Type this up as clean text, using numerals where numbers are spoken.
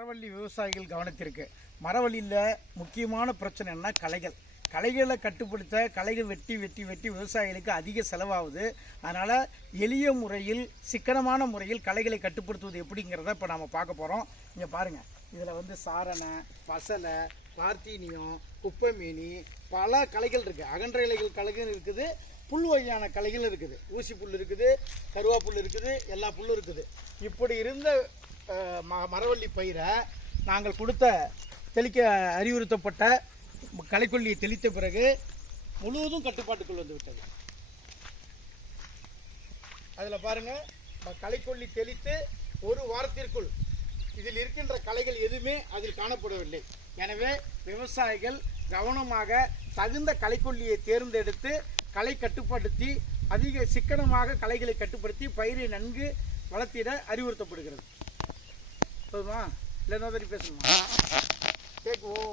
மரவள்ளி விவசாயிகள் கவனத்திற்கு. மரவள்ளியில் முக்கியமான பிரச்சனை என்ன? களைகளை கட்டுப்படுத்த களைகள் வெட்டி வெட்டி வெட்டி விவசாயிகளுக்கு அதிக செலவாகுது. அதனால் எளிய முறையில் சிக்கனமான முறையில் களைகளை கட்டுப்படுத்துவது எப்படிங்கிறத இப்போ நாம் பார்க்க போகிறோம். இங்கே பாருங்கள், இதில் சாரணை, பசலை, பார்த்தீனியம், குப்பைமேனி, பல களைகள் இருக்குது. அகன்ற இலைகள் களைகள் இருக்குது, புல் வகையான களைகள் இருக்குது, ஊசி புல் இருக்குது, கருவா புல் இருக்குது, எல்லா புல்லும் இருக்குது. இப்படி இருந்த மரவள்ளி பயிரை நாங்கள் கொடுத்த தெளிக்க அறிவுறுத்தப்பட்ட களைக்கொல்லியை தெளித்த பிறகு முழுவதும் கட்டுப்பாட்டுக்குள் வந்து விட்டது. அதில் பாருங்கள், களைக்கொல்லி தெளித்து ஒரு வாரத்திற்குள் இதில் இருக்கின்ற களைகள் எதுவுமே அதில் காணப்படவில்லை. எனவே விவசாயிகள் கவனமாக தகுந்த களைக்கொல்லியை தேர்ந்தெடுத்து களை கட்டுப்படுத்தி அதிக சிக்கனமாக களைகளை கட்டுப்படுத்தி பயிரை நன்கு வளர்த்திட அறிவுறுத்தப்படுகிறது. போதுமா? இல்லை இன்னொரு பேசணுமா?